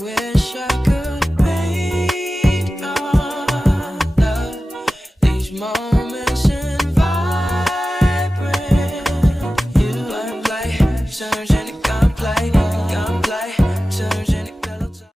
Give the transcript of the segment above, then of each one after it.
wish I could paint our love, these moments in vibrant. You are play, turns into gunplay, turns into pillow talk.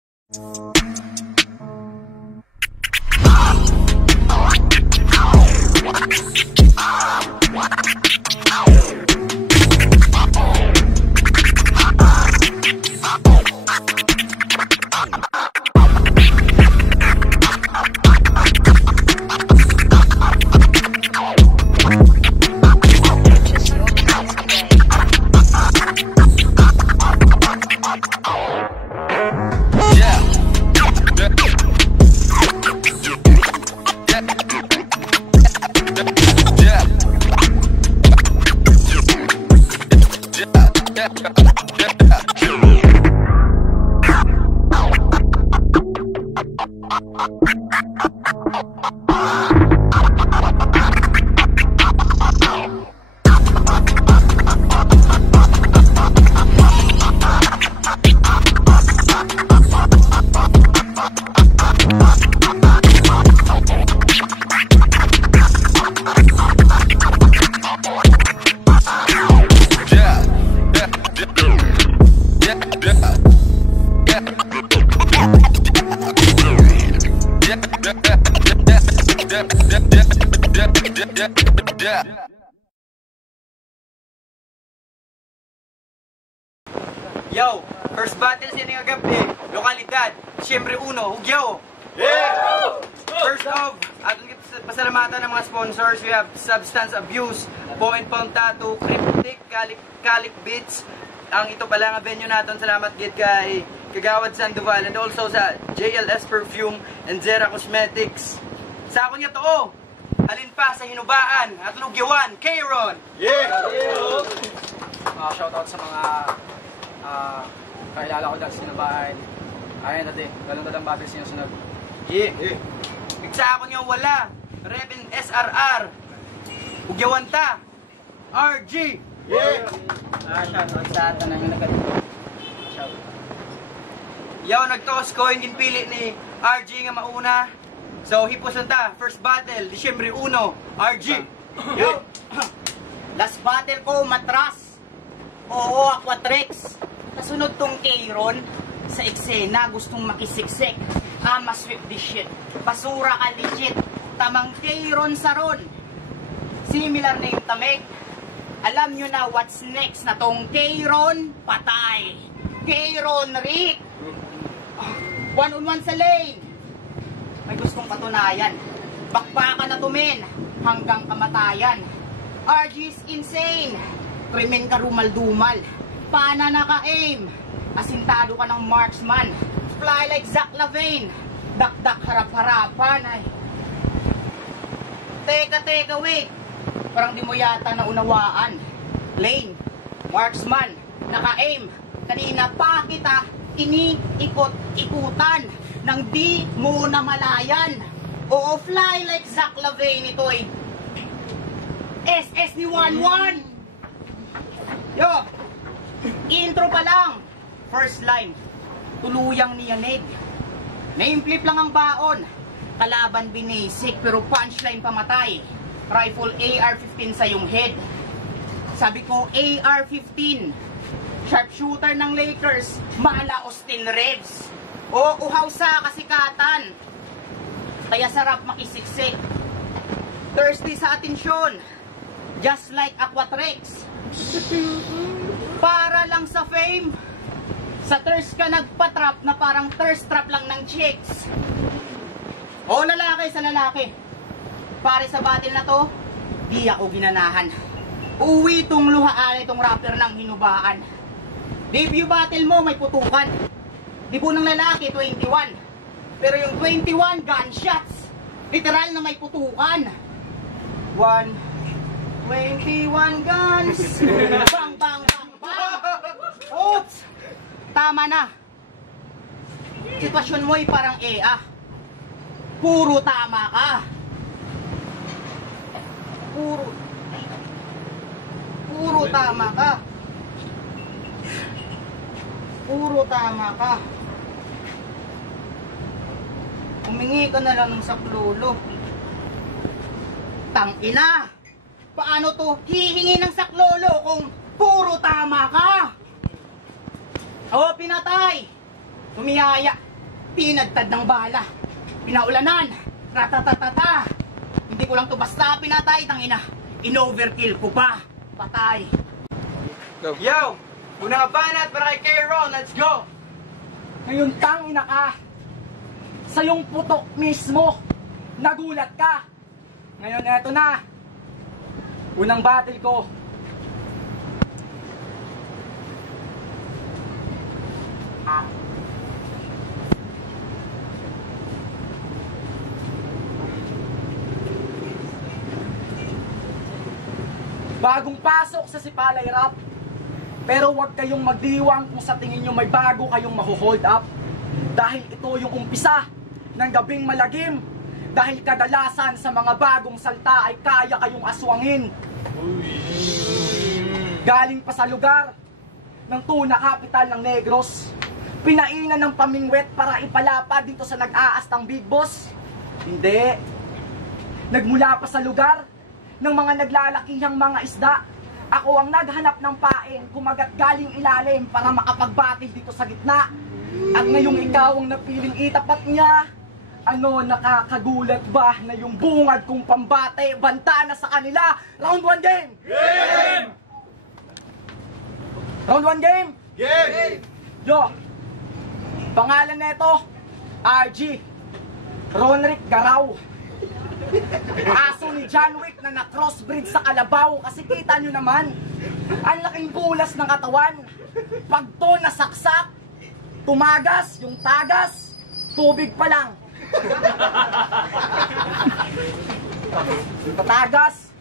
Yo, first battle sa inyong gabi, lokalidad, siyempre uno, Hugyaw. Yeah! First off, atong pasalamatan ng mga sponsors, we have Substance Abuse, Point Pound Tattoo, Cryptic, Calic Beats. Ang ito pala nga venue natin, salamat gid kay Kagawad Sandoval, and also sa JLS Perfume and Zera Cosmetics. Sa akong niya to, alin pa sa hinubaan at lugyawan, Kayron! Yeah! Shoutout sa mga kakilala ko dahil sa sinabahan. Ayan natin, galong dadang battery sinusunod. Yeah! Sa akong niya wala, Reven SRR, Ugyawan ta, RG! Yeah! Shoutout sa tanang yung nagkatito. Shoutout. Yaw, nagtos ko, hindi pili ni RG nga mauna. So, hipuson ta, first battle, Disyembre 1, RG. Yo! Last battle ko, Matras. Oo, Aquatrex. Kasunod tong Kayron. Sa eksena, gustong makisiksik. Sweep this shit. Basura ka legit. Tamang Kayron saron. Similar na yung tamig. Alam nyo na what's next na tong Kayron, patay. Kayron Rick. One-on-one sa lane. May gustong patunayan. Bakbakan na tumin hanggang kamatayan. RG's insane. Krimen ka rumal-dumal. Pana naka-aim. Asintado ka ng marksman. Fly like Zach Lavine. Dak-dak harap-harapan. Ay. Teka, wait. Parang di mo yata naunawaan. Lane, marksman, naka-aim. Kanina pa kita iniikot-ikutan nang di mo namalayan. Oo, fly like Zach Lavine ito ay SS ni 1-1. Yo, intro pa lang. First line, tuluyang niyanig. Name-flip lang ang baon. Kalaban binisik pero punchline pamatay. Rifle AR-15 sa iyong head. Sabi ko AR-15. Sharpshooter ng Lakers. Mala Austin Reeves. O uhaw sa kasikatan. Kaya sarap makisiksik. Thirsty sa atensyon. Just like Aquatrex. Para lang sa fame. Sa thirst ka nagpatrap na parang thirst trap lang ng chicks. O lalaki sa lalaki. Pare sa battle na to, di ako ginanahan. Uwi tong luhaan itong rapper ng hinubaan. Debut battle mo may putukan. Dibo ng lalaki 21. Pero yung 21 gunshots, literal na may putukan. 21 guns. Bang bang bang bang. Oops. Tama na. Sitwasyon mo ay parang puro tama ka. Puro tama ka. Puro tama ka. Humingi ka na lang ng saklolo. Tangina! Paano to hihingi ng saklolo kung puro tama ka? O, pinatay! Tumiyaya, pinagtad ng bala, pinaulanan, ratatatata. Hindi ko lang to basta pinatay, tangina. In-overkill ko pa. Patay. Yo! Unang banat para kay K-Ron, let's go! Ngayon tangina ka. Sa yung putok mismo, nagulat ka. Ngayon eto na. Unang battle ko. Bagong pasok sa Sipalay Rap. Pero huwag kayong magdiwang kung sa tingin nyo may bago kayong maho-hold up. Dahil ito yung umpisa ng gabing malagim. Dahil kadalasan sa mga bagong salta ay kaya kayong aswangin. Galing pa sa lugar ng tuna capital ng Negros. Pinainan ng pamingwet para ipalapad dito sa nag-aastang Big Boss. Hindi. Nagmula pa sa lugar ng mga naglalakihang mga isda. Ako ang naghanap ng paeng, kumagat galing ilalim para makapagbatid dito sa gitna. At ngayong ikaw ang napiling itapat niya, ano, nakakagulat ba na yung bungad kong pambate, banta na sa kanila? Round 1 game! Game! Round 1 game! Game! Yo! Pangalan nito, RG Ronrick Garaw. Aso ni John Wick na na-crossbreed sa kalabaw. Kasi kita nyo naman, ang laking bulas ng katawan. Pag to nasaksak, tumagas, yung tagas, tubig pa lang. Tatagas,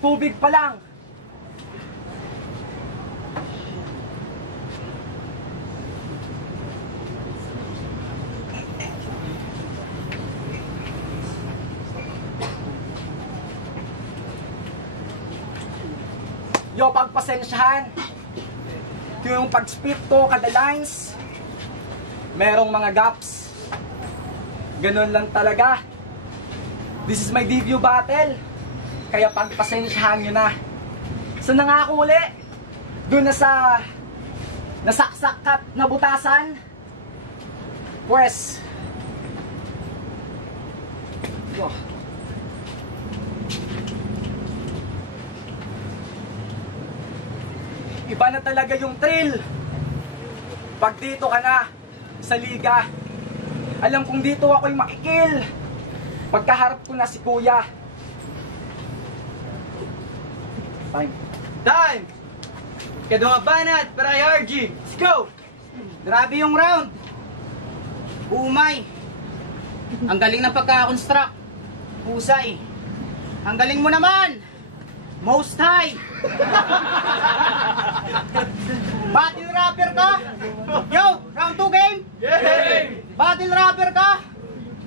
tubig pa lang. Yo, pagpasensyahan. Ito yung pag-split ko kada lines. Merong mga gaps. Ganun lang talaga. This is my debut battle. Kaya pagpasensyahan nyo na. So nangako uli, doon na sa nasaksak at nabutasan. Pues, yo. Iba na talaga yung thrill pag dito ka na sa liga. Alam kong dito ako'y makikil pagkaharap ko na si Kuya. Time. Time! Kadunga banat para kay RG, let's go! Grabe yung round. Umay. Ang galing ng pagka-construct. Husay. Ang galing mo naman. Most high. Battle rapper ka? Yo, round 2 game? Game! Battle rapper ka?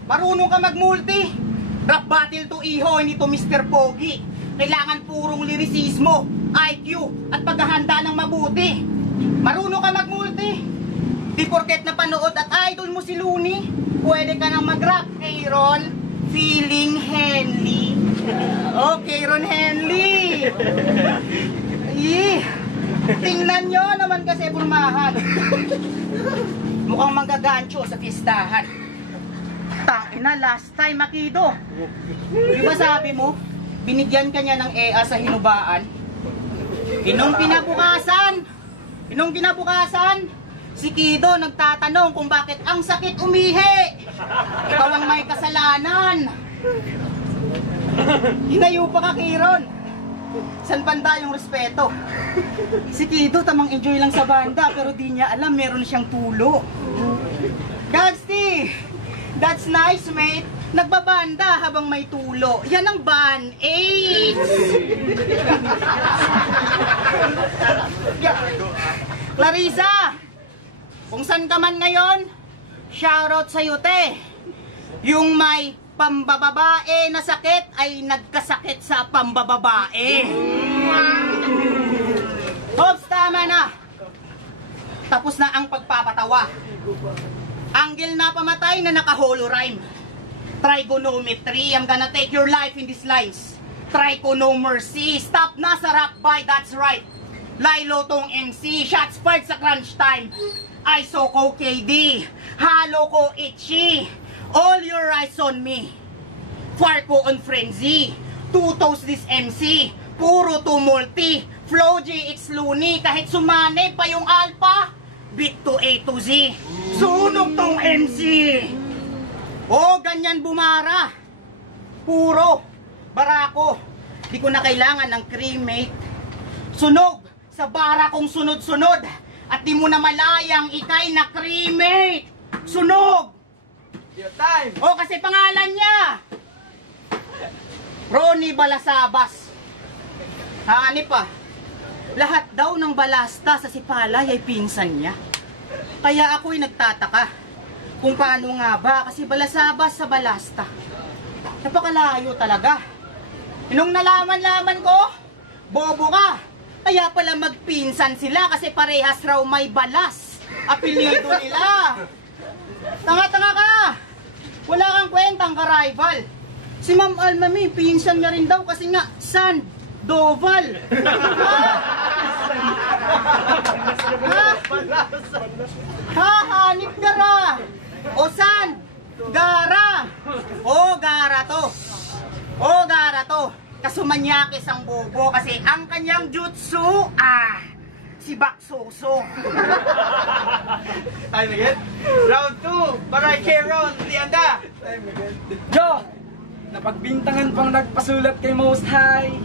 Marunong ka mag-multi? Rap battle to iho, hindi to Mr. Pogi. Kailangan purong lyricismo, IQ, at paghahanda ng mabuti. Marunong ka mag-multi? Di porket na panood at idol mo si Looney, pwede ka nang mag-rap kay Ron Feeling Henley. Okay, Ron Henley. Tingnan nyo naman kasi burmahan. Mukhang manggagancho sa fiestahan. Tangina, last time Makido. Di ba sabi mo, binigyan ka niya ng EA sa hinubaan? Inong kinabukasan, si Kido nagtatanong kung bakit ang sakit umihi. Ikaw ang may kasalanan. Hinayo pa ka, Kiron. San banda yung respeto? Si Kido tamang enjoy lang sa banda, pero di niya alam meron siyang tulo. Gagsti, that's nice, mate. Nagbabanda habang may tulo. Yan ang ban AIDS. Clarissa, kung saan ka man ngayon, shoutout sa'yo, te. Yung may pambababae na sakit ay nagkasakit sa pambababae. Hops, tama na. Tapos na ang pagpapatawa. Anggel na pamatay na naka-holorime. Trigonometry, I'm gonna take your life in these lines. Try ko no mercy. Stop na sa rock by, that's right. Lilo tong MC, shots fired sa crunch time. ISO ko KD, halo ko itchy. All your eyes on me. Far ko on frenzy. Two-toes this MC, puro tumulti. Flow GX Looney, kahit sumane pa yung alpha. Beat to A to Z. Sunog tong MC. Oh, ganyan bumara. Puro barako. Di ko na kailangan ng cremate. Sunog sa bara kong sunod-sunod. At di mo na malayang ikay na cremate. Sunog! Your time! O kasi pangalan niya. Ronnie Balasabas. Hani pa. Lahat daw ng balasta sa Sipalay ay pinsan niya. Kaya ako'y nagtataka kung paano nga ba, kasi Balasabas sa balasta. Napakalayo talaga. Nung nalaman-laman ko, bobo ka. Kaya pala magpinsan sila kasi parehas raw may balas. Apelido nila. Tanga-tanga ka. Wala kang kwentang ka-rival. Si Ma'am Almami, pinsan niya rin daw kasi nga, San Doval. Ha? Hanip ka ra. O San? Gara. O Gara to. O Gara to. Kasumanyakis ang bobo kasi ang kanyang jutsu, si Baksoso. Time again. Round 2. Para kay round. Lianda. Time again. Yo! Napagbintangan pang nagpasulat kay Most High.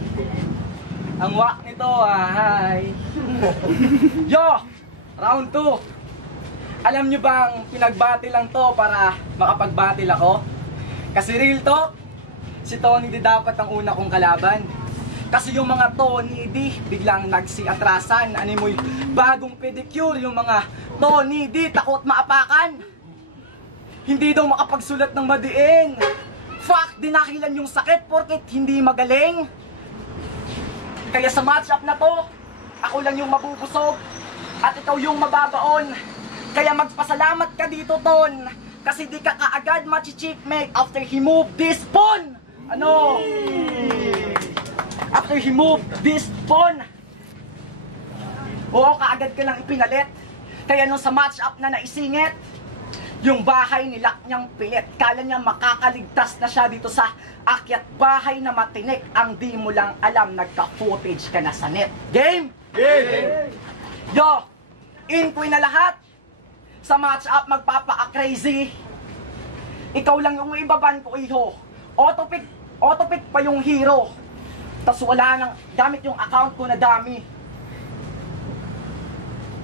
Ang wak nito, hi. Yo! Round 2. Alam nyo bang pinagbati lang to para makapagbatil ako? Kasi real talk, si Tony D dapat ang una kong kalaban. Kasi yung mga Tony D biglang nagsiatrasan. Animoy bagong pedicure, yung mga Tony D takot maapakan. Hindi daw makapagsulat ng madiin. Fuck, dinakilan yung sakit porket hindi magaling. Kaya sa matchup na to, ako lang yung mabubusog at ikaw yung mababaon. Kaya magpasalamat ka dito, Ton, kasi di ka kaagad machi-checkmate after he moved this pawn. Ano? After he moved this pawn. Oo, kaagad ka lang ipinalit. Kaya nung sa match-up na naisingit, yung bahay nilak niyang pilit. Kala niya makakaligtas na siya dito sa akyat bahay na matinik. Ang di mo lang alam, nagka-footage ka na sa net. Game? Game! Yo! In-queen na lahat. Sa match-up magpapaka-crazy. Ikaw lang yung ibaban ko, iho. Autopic pa yung hero. Tas wala nang, gamit yung account ko na dami.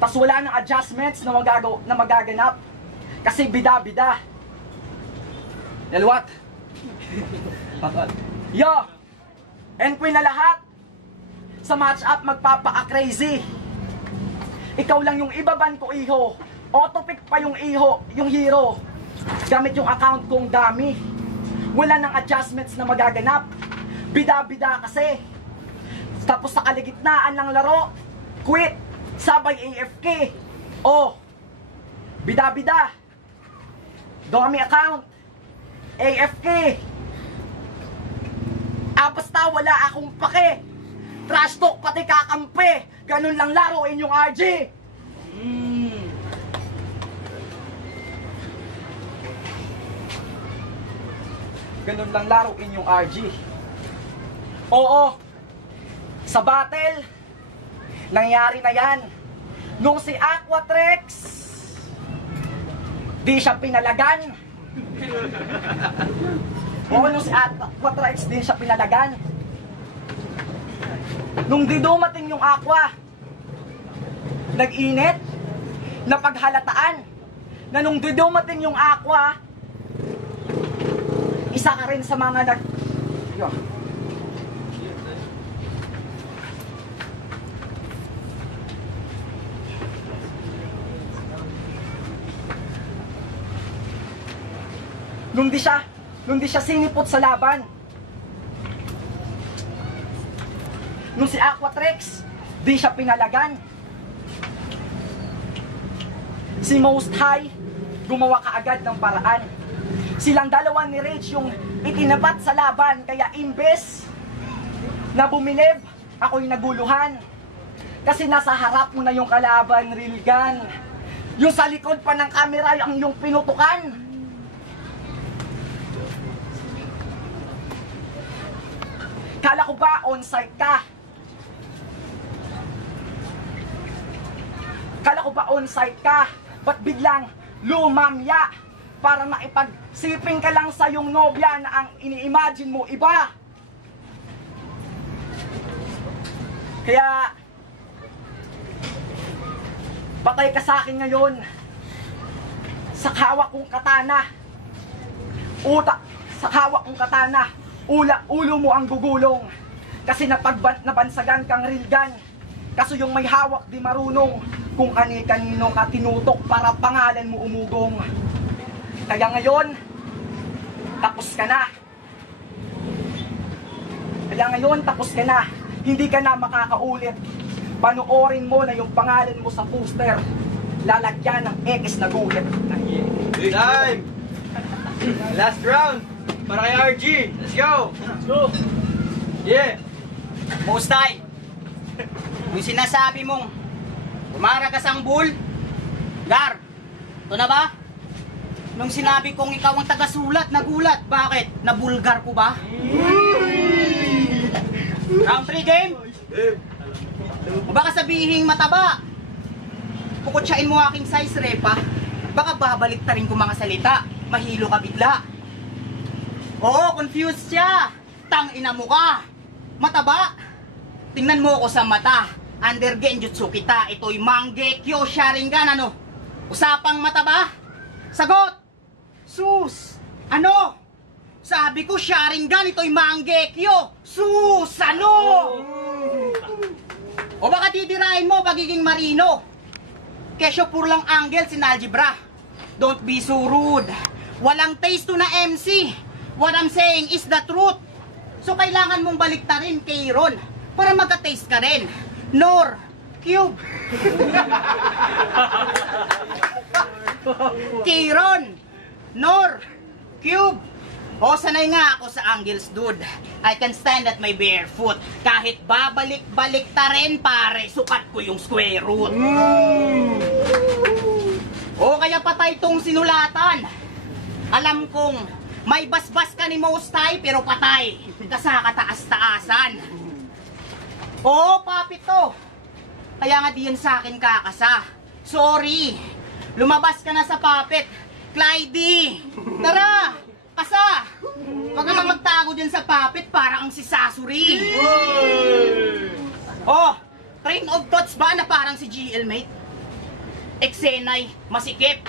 Tas wala nang adjustments na magaganap. Kasi bida-bida. Yalwat. Yo! End-queen na lahat. Sa match-up magpapaka-crazy. Ikaw lang yung ibaban ko, iho. Autopic pa yung iho, yung hero. Gamit yung account kong dami. Wala nang adjustments na magaganap. Bida-bida kasi. Tapos sa kaligitnaan ng laro, quit. Sabay AFK. Oh, bida-bida. Dami account. AFK. Basta wala akong pake. Trash talk pati kakampi. Ganun lang laro inyong RG. Ganun lang laro inyong RG. Oo. Sa battle, nangyari na yan. Nung si Aquatrex, di siya pinalagan. Oo, nung si Aquatrex, di siya pinalagan. Nung di dumating yung Aqua, nag-init, napaghalataan, na nung di dumating yung Aqua, isa ka rin sa mga Yo. Nung di siya sinipot sa laban. Nung si Aquatrex, di siya pinalagan. Si Most High, gumawa kaagad ng paraan. Silang dalawa ni Rage yung itinapat sa laban, kaya imbes na bumilib, ako'y naguluhan. Kasi nasa harap mo na yung kalaban, Rilgan. Yung sa likod pa ng kamera ang yung pinutukan. Kala ko ba on-site ka? Kala ko ba on-site ka? Ba't biglang lumamya para maipagsiping ka lang sa yung nobya na ang ini-imagine mo iba? Kaya patay ka sa akin ngayon sa hawak kong katana. Sa hawak kong katana, ulo mo ang gugulong. Kasi nabansagan kang Rilgan. Kaso yung may hawak di marunong kung kani-kanino ka tinutok para pangalan mo umugong. Kaya ngayon, tapos ka na. Kaya ngayon, tapos ka na. Hindi ka na makakaulit. Panoorin mo na yung pangalan mo sa poster. Lalagyan ng X na guhit. Time! Last round! Para kay RG! Let's go! Let's go! Yeah! Mustay, yung sinasabi mong umara ka sang bull, Gar, ito na ba? Nung sinabi kong ikaw ang taga-sulat, nagulat. Bakit? Nabulgar ko ba? Round 3 game? O baka sabihin mataba, pukutsain mo aking size repa, baka babalik ta rin ko mga salita, mahilo ka bigla. Oo, confused siya. Tang ina mo ka. Mataba. Tingnan mo ako sa mata. Under genjutsu kita. Ito'y Mangekyo Sharingan. Ano? Usapang mataba? Sagot. Sus. Ano? Sabi ko Sharingan. Ito'y Mangekyo. Sus. Ano? O baka titirahin mo pagiging marino. Kesyo purlang angle sin algebra. Don't be so rude. Walang taste to na MC. What I'm saying is the truth. So kailangan mong baliktarin kay Ron para magka-taste ka rin. Nor Cube. Kay Ron Nor Cube. O sanay nga ako sa angles, dude. I can stand at my bare foot. Kahit babalik-balik ta rin, pare, sukat ko yung square root. O kaya patay tong sinulatan. Alam kong may basbas ka ni Mostay, pero patay ka sa kataas-taasan. Oo, papito. Kaya nga diyan sa akin kakasa. Sorry. Lumabas ka na sa puppet. Clyde, tara, kasa. Huwag ka na magtago dyan sa puppet, parang ang si Sasuri. Oh, train of thoughts ba na parang si GL, mate? Eksenay, masikip.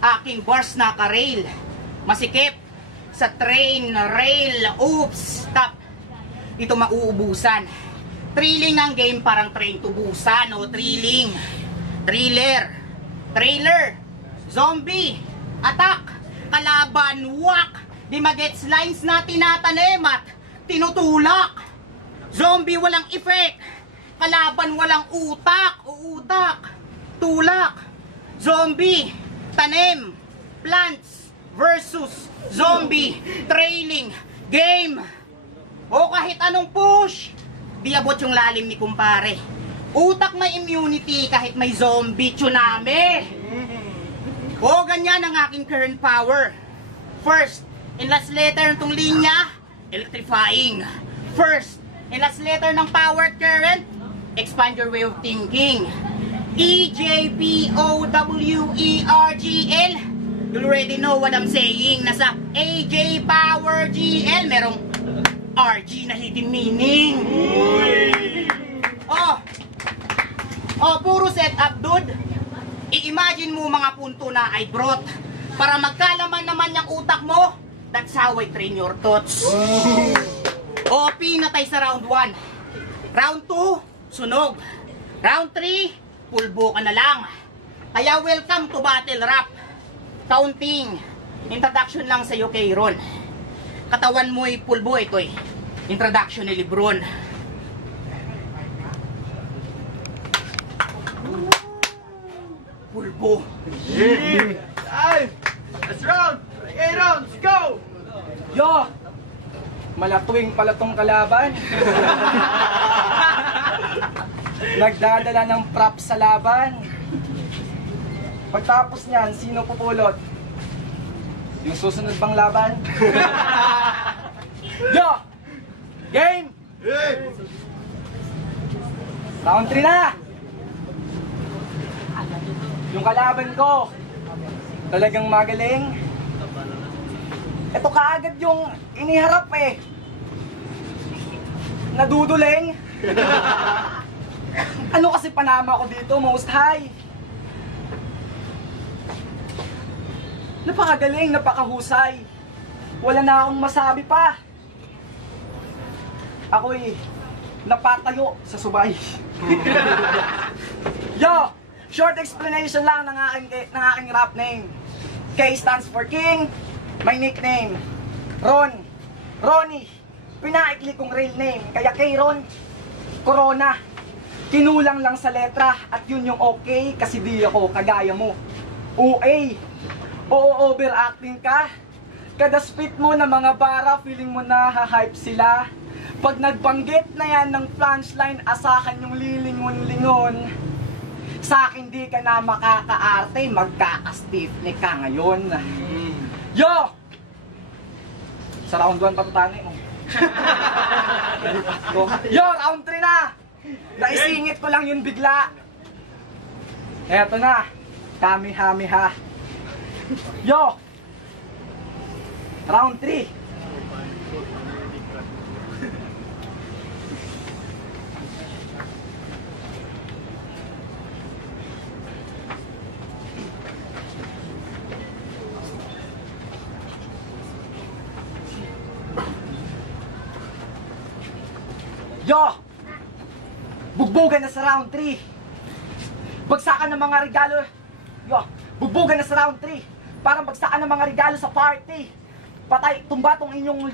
Aking bars naka-rail. Masikip. Sa train, rail, oops, stop. Ito mauubusan. Thrilling ang game, parang train to Busan, o thrilling. Thriller. Trailer. Zombie. Attack. Kalaban, wak. Di magets lines na tinatanim at tinutulak. Zombie walang effect. Kalaban walang utak o utak. Tulak. Zombie. Tanim. Plants. Versus zombie, trailing, game. O kahit anong push, di abot yung lalim ni kumpare. Utak may immunity kahit may zombie tsunami. O ganyan ang aking current power. First, and last letter ng linya, electrifying. First, and last letter ng power current, expand your way of thinking. EJPOWERGL. You already know what I'm saying. Nasa AJ Power GL, merong RG na hidden meaning. Oh, puro setup, dude. I-imagine mo mga punto na I brought para magkalaman naman yung utak mo. That's how I train your thoughts. OP natay sa round 1. Round 2, sunog. Round 3, pulbo ka na lang. Kaya welcome to battle rap. Counting. Introduction lang sa'yo kay Ron. Katawan mo'y pulbo, ito'y introduction ni Lebron. Pulbo. Time! Last round! Aaron, go! Yo! Malatuwing pala tong kalaban. Nagdadala ng prop sa laban. Pagtapos niyan, sino pupulot? Yung susunod bang laban? Yo! Game! Round 3 na! Yung kalaban ko, talagang magaling. Ito kaagad yung iniharap eh. Naduduling. Ano kasi panama ko dito, most high. Napakagaling, napakahusay. Wala na akong masabi pa. Ako'y napatayo sa subay. Yo! Short explanation lang ng aking rap name. K stands for King. My nickname, Ronnie. Pinaikli kong real name, kaya K-Ron, Corona. Kinulang lang sa letra at yun yung okay kasi di ako kagaya mo. OA. Oo, overacting ka. Kada spit mo na mga bara, feeling mo na ha-hype sila. Pag nagbanggit na yan ng punchline, asahan yung lilingon-lingon. Sa akin di ka na makakaarte, magkaka-stiffneck ka ngayon. Yo! Sa round 1 patutani mo. Yo, round 3 na! Naisingit ko lang yun bigla. Eto na. Kamehameha. Yo! Round 3. Yo! Bugbugan na sa round 3. Bagsakan ng mga regalo. Yo! Bugbugan na sa round 3. Parang bagsakan ng mga regalo sa party. Patay, tumba tong inyong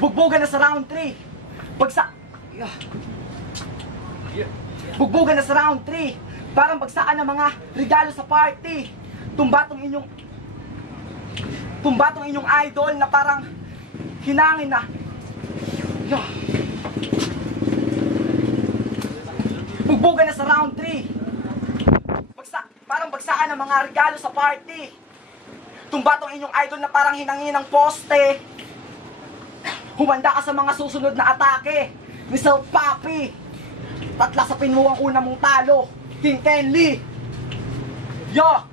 Bugbugan na sa round 3. Bugbugan na sa round 3. Parang bagsakan ng mga regalo sa party. Tumba tong inyong idol na parang hinangin na. Bugbugan na sa round 3. Parang bagsakan ng mga regalo sa party. Tumba tong inyong idol na parang hinangin ng poste. Humanda ka sa mga susunod na atake ni Sir Papi. Tatlasapin mo ang una mong talo, King Kenly. Yo!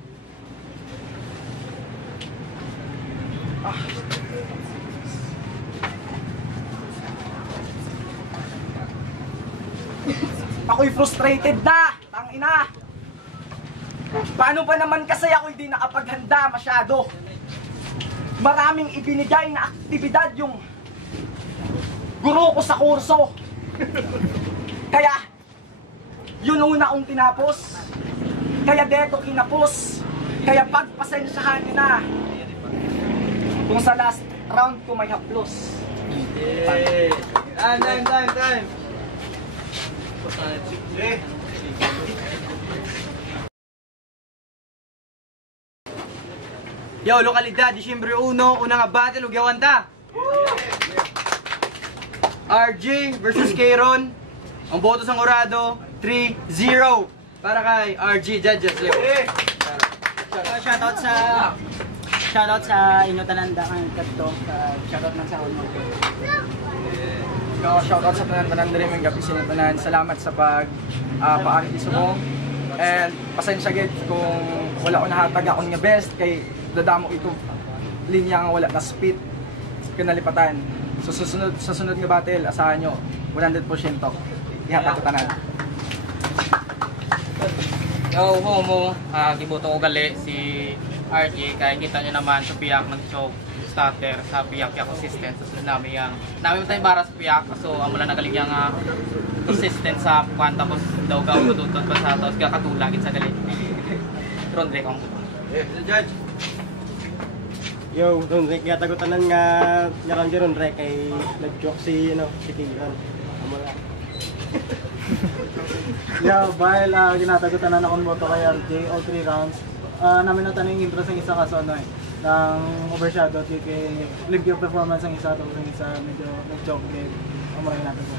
Ako'y frustrated na, tangina. Paano ba naman kasi ako'y di nakapaghanda masyado? Maraming ibinigay na aktibidad yung guro ko sa kurso. Kaya, yun una kong tinapos. Kaya deto kinapos. Kaya pagpasensyahan nyo na kung sa last round ko may haplos. Time. Yo, lokalidad, Disyembre 1, unang battle, Ugyawanta. RJ versus K-Ron. Ang boto sa Ngorado, 3-0. Para kay RG Judges. Shoutout sa inyo tananda kang kadto. Shoutout man sa uno. Shoutout sa tanan diri mga gabi sinatanan. Salamat sa paari mo. And pasensya gid kung wala ko nahatag akong nga best kay dadamo ito linya nga wala na speed kinalipatan. So sa sunod nga battle asahan nyo 100% ihatag ko tanan. Yo, homo, gibuto ko gali si RJ kaya kita nyo naman sa piyak ng choke starter sa piyak consistent sa sunod namin yung tayo bara sa piyak so amula nagaling yung consistent sa pukan tapos daw gawin ko doon pa sa tapos kaya katulagin sa gali Ron Rick ang Judge. Yo, Ron Rick, tagutan nga yakan Ron Rick kay nag-joke si King-Ron. Amula. Yeah, while ginatagutan na akong boto kay RJ, all 3 rounds, namin natanong yung intro sa isa kaso ano eh, ng overshadow at kay limpyo performance ang isa tapos ang isa medyo nag-joke game. Ang mga natin sa